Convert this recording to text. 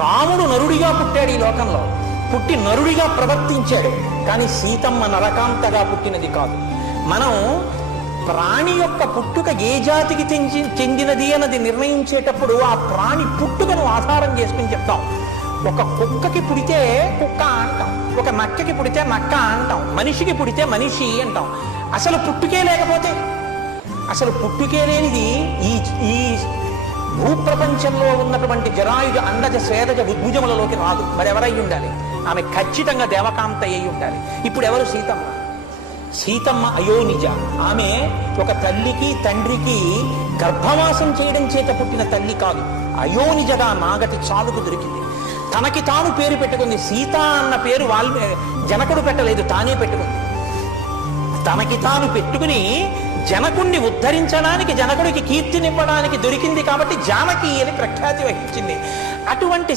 రాముడు నరుడిగా పుట్టాడు ఈ లోకంలో, పుట్టి నరుడిగా ప్రవర్తించాడు. కానీ సీతమ్మ నరకాంతగా పుట్టినది కాదు. మనం ప్రాణి యొక్క పుట్టుక ఏ జాతికి చెందినది అన్నది నిర్ణయించేటప్పుడు ఆ ప్రాణి పుట్టుకను ఆధారం చేసుకుని చెప్తాం. ఒక కుక్కకి పుడితే కుక్క అంటాం, ఒక నక్కకి పుడితే నక్క అంటాం, మనిషికి పుడితే మనిషి అంటాం. అసలు పుట్టుకే లేకపోతే, అసలు పుట్టుకే లేనిది ఈ భూప్రపంచంలో ఉన్నటువంటి జరాయుజ అండజ స్వేదజ ఉద్భుజములలోకి రాదు. మరెవరై ఉండాలి? ఆమె ఖచ్చితంగా దేవకాంత అయి ఉండాలి. ఇప్పుడు ఎవరు? సీతమ్మ. సీతమ్మ అయోనిజ. ఆమె ఒక తల్లికి తండ్రికి గర్భవాసం చేయడం చేత పుట్టిన తల్లి కాదు. అయోనిజగా నాగటి చాలుకు దొరికింది. తనకి తాను పేరు పెట్టుకుంది. సీత అన్న పేరు జనకుడు పెట్టలేదు, తానే పెట్టుకుంది. తనకి తాను పెట్టుకుని జనకుణ్ణి ఉద్ధరించడానికి, జనకుడికి కీర్తినివ్వడానికి దొరికింది కాబట్టి జానకి అని ప్రఖ్యాతి వహించింది. అటువంటి